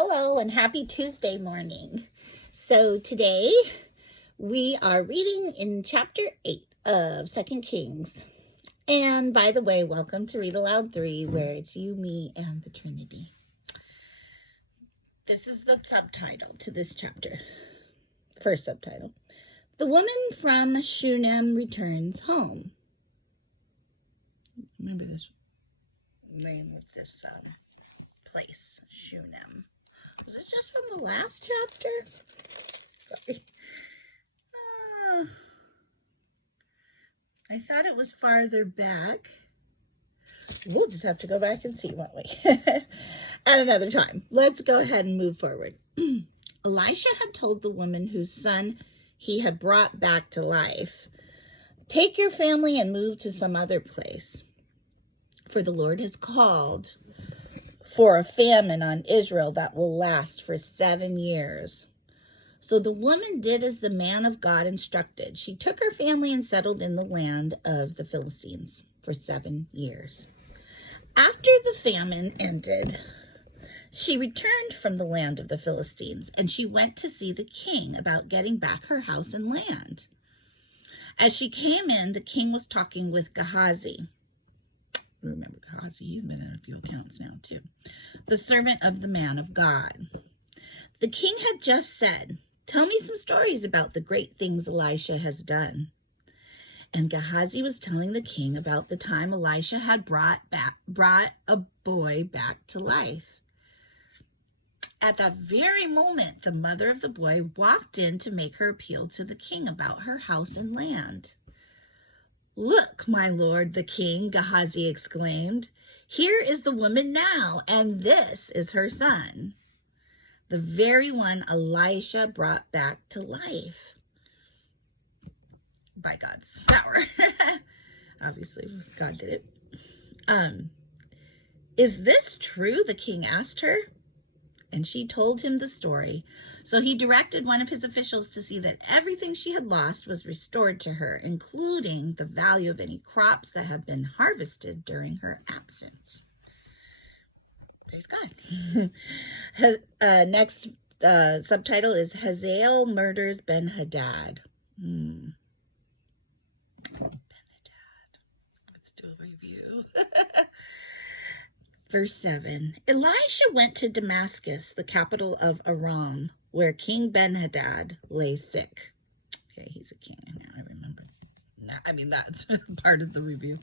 Hello and happy Tuesday morning. So today we are reading in chapter 8 of 2 Kings. And by the way, welcome to Read Aloud 3, where it's you, me, and the Trinity. This is the subtitle to this chapter. First subtitle. The woman from Shunem returns home. Remember this name of this place, Shunem. Was it just from the last chapter? Sorry. I thought it was farther back. We'll just have to go back and see, won't we? At another time. Let's go ahead and move forward. Elisha had told the woman whose son he had brought back to life, "Take your family and move to some other place, for the Lord has called for a famine on Israel that will last for 7 years." So the woman did as the man of God instructed. She took her family and settled in the land of the Philistines for 7 years. After the famine ended, she returned from the land of the Philistines, and she went to see the king about getting back her house and land. As she came in, the king was talking with Gehazi. Remember Gehazi, he's been in a few accounts now too. The servant of the man of God. The king had just said, "Tell me some stories about the great things Elisha has done." And Gehazi was telling the king about the time Elisha had brought a boy back to life. At that very moment, the mother of the boy walked in to make her appeal to the king about her house and land. "Look, my lord, the king," Gehazi exclaimed. "Here is the woman now, and this is her son, the very one Elisha brought back to life by God's power." Obviously, God did it. "Is this true?" the king asked her. And she told him the story. So he directed one of his officials to see that everything she had lost was restored to her, including the value of any crops that had been harvested during her absence. Praise God. Next subtitle is Hazael murders Ben-Hadad. Ben-Hadad. Let's do a review. Verse 7, Elisha went to Damascus, the capital of Aram, where King Ben-Hadad lay sick. Okay, he's a king. I remember. That's part of the review.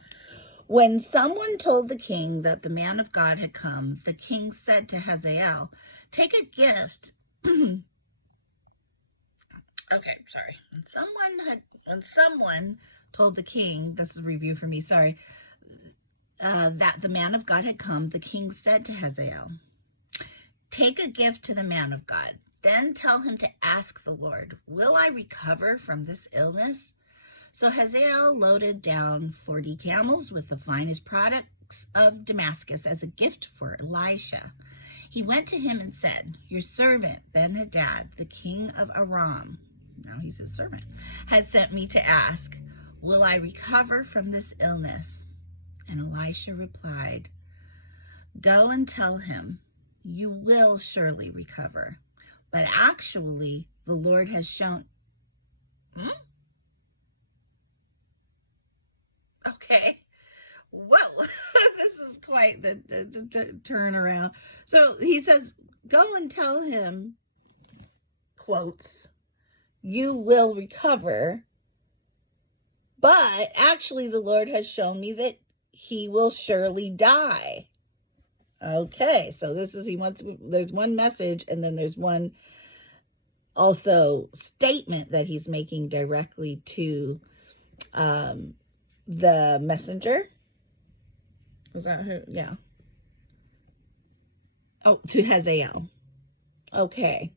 When someone told the king that the man of God had come, the king said to Hazael, "Take a gift." Okay, sorry. When someone told the king, this is a review for me, sorry, that the man of God had come, the king said to Hazael, "Take a gift to the man of God. Then tell him to ask the Lord, 'Will I recover from this illness?'" So Hazael loaded down 40 camels with the finest products of Damascus as a gift for Elisha. He went to him and said, "Your servant Ben-Hadad, the king of Aram," now he's his servant, "has sent me to ask, 'Will I recover from this illness?'" And Elisha replied, "Go and tell him, you will surely recover. But actually, the Lord has shown..." Okay. Well, this is quite the turnaround. So he says, go and tell him, quotes, "You will recover. But actually, the Lord has shown me that he will surely die." Okay, so there's one message, and then there's one also statement that he's making directly to the messenger. Is that who? Yeah. Oh, to Hazael. Okay.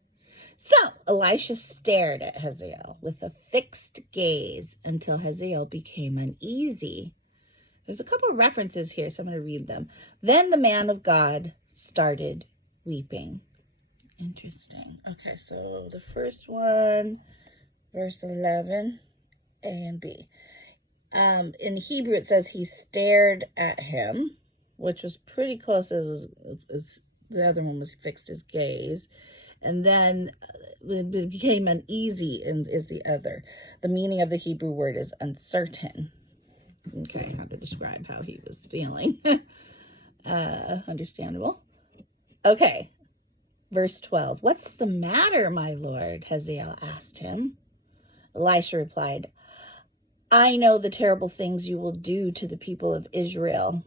So Elisha stared at Hazael with a fixed gaze until Hazael became uneasy. There's a couple of references here, so I'm going to read them. Then the man of God started weeping. Interesting. Okay, so the first one, verse 11, A and B. In Hebrew, it says he stared at him, which was pretty close. It's The other one was fixed his gaze. And then it became uneasy is the other. The meaning of the Hebrew word is uncertain. Okay, how to describe how he was feeling. Understandable. Okay, verse 12. What's the matter, my lord? Hazael asked him. Elisha replied, I know the terrible things you will do to the people of Israel.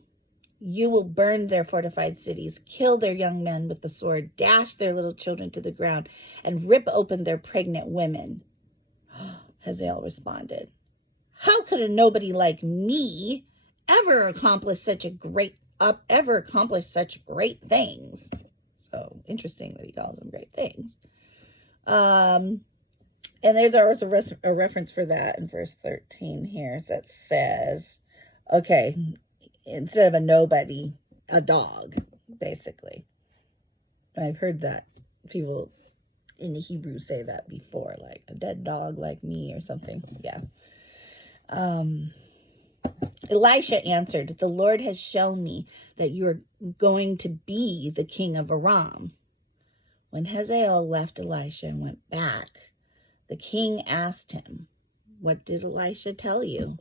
You will burn their fortified cities, kill their young men with the sword, dash their little children to the ground, and rip open their pregnant women. Hazael responded, how could a nobody like me ever accomplish such great things? So interesting that he calls them great things. And there's always a reference for that in verse 13 here that says, okay, instead of a nobody, a dog, basically. I've heard that people in the Hebrew say that before, like a dead dog like me or something. Yeah. Elisha answered, the Lord has shown me that you are going to be the king of Aram. When Hazael left Elisha and went back, the king asked him, what did Elisha tell you?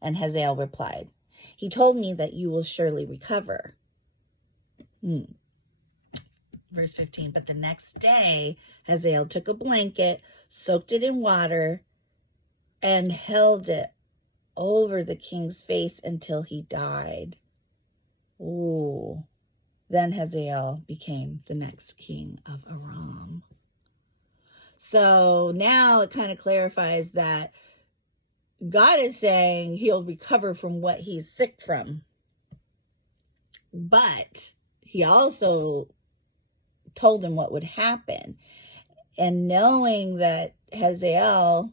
And Hazael replied, he told me that you will surely recover. Verse 15, but the next day, Hazael took a blanket, soaked it in water, and held it over the king's face until he died. Ooh. Then Hazael became the next king of Aram. So now it kind of clarifies that God is saying he'll recover from what he's sick from. But he also told him what would happen. And knowing that Hazael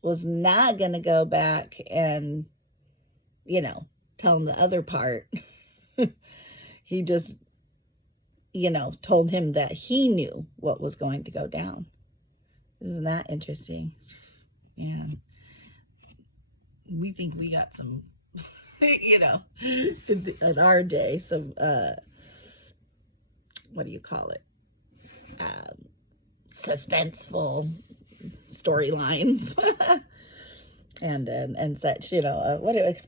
was not going to go back and, tell him the other part, he just, told him that he knew what was going to go down. Isn't that interesting? Yeah. We think we got some, in our day, some, what do you call it? Suspenseful storylines and such,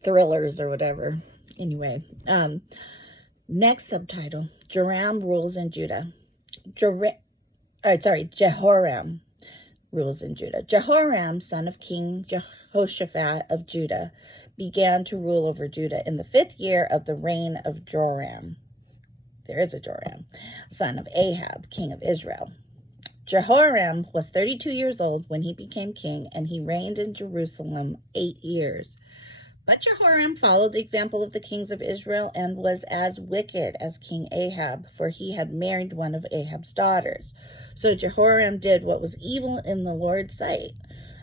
thrillers or whatever. Anyway, next subtitle, Joram rules in Judah. Jehoram rules in Judah. Jehoram, son of King Jehoshaphat of Judah, began to rule over Judah in the 5th year of the reign of Joram. There is a Joram, son of Ahab, king of Israel. Jehoram was 32 years old when he became king, and he reigned in Jerusalem 8 years. But Jehoram followed the example of the kings of Israel and was as wicked as King Ahab, for he had married one of Ahab's daughters. So Jehoram did what was evil in the Lord's sight.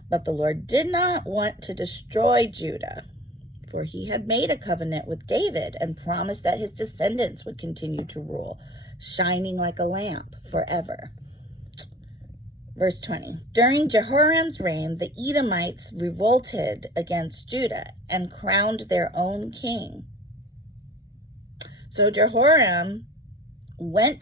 But the Lord did not want to destroy Judah, for he had made a covenant with David and promised that his descendants would continue to rule, shining like a lamp forever. Verse 20, during Jehoram's reign, the Edomites revolted against Judah and crowned their own king. So Jehoram went